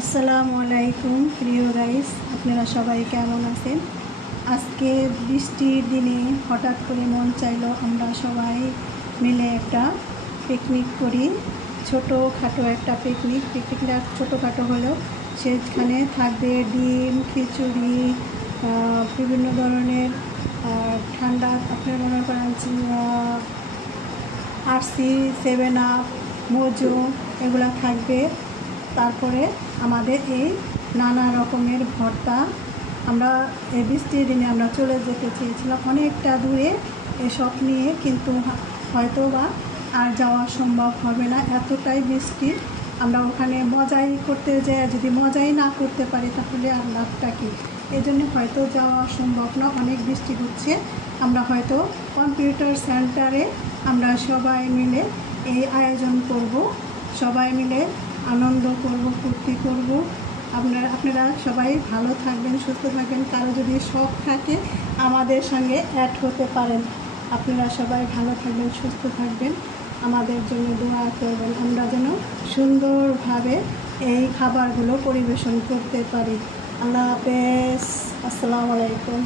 আসসালামু আলাইকুম, প্রিয় গাইস আপনারা সবাই কেমন আছেন? আজকে বৃষ্টির দিনে হঠাৎ করে মন চাইলো আমরা সবাই মিলে একটা পিকনিক করি। ছোটো খাটো একটা পিকনিক পিকনিকটা ছোটোখাটো হলেও সেখানে থাকবে ডিম, খিচুড়ি বিভিন্ন ধরনের ঠান্ডা, আপনারা মনে করেন আরসি, সেভেন আপ, মোজো, এগুলো থাকবে। তারপরে আমাদের এই নানা রকমের ভর্তা। আমরা এই বৃষ্টির দিনে আমরা চলে যেতে চেয়েছিলাম অনেকটা দূরে। এসব নিয়ে কিন্তু হয়তো বা আর যাওয়া সম্ভব হবে না। এতটাই বৃষ্টি। আমরা ওখানে মজাই করতে যাই যদি মজাই না করতে পারি তাহলে আর লাভটা কী? এই জন্য হয়তো যাওয়া সম্ভব না। অনেক বৃষ্টি হচ্ছে। আমরা হয়তো কম্পিউটার সেন্টারে আমরা সবাই মিলে এই আয়োজন করব। সবাই মিলে আনন্দ করব, ফুর্তি করব। আপনারা আপনারা সবাই ভালো থাকবেন, সুস্থ থাকবেন। কারও যদি শখ থাকে, আমাদের সঙ্গে অ্যাড হতে পারেন। আপনারা সবাই ভালো থাকবেন, সুস্থ থাকবেন। আমাদের জন্য দোয়া করবেন। আমরা যেন সুন্দরভাবে এই খাবারগুলো পরিবেশন করতে পারি। আল্লাহ হাফেজ। আসসালামু আলাইকুম।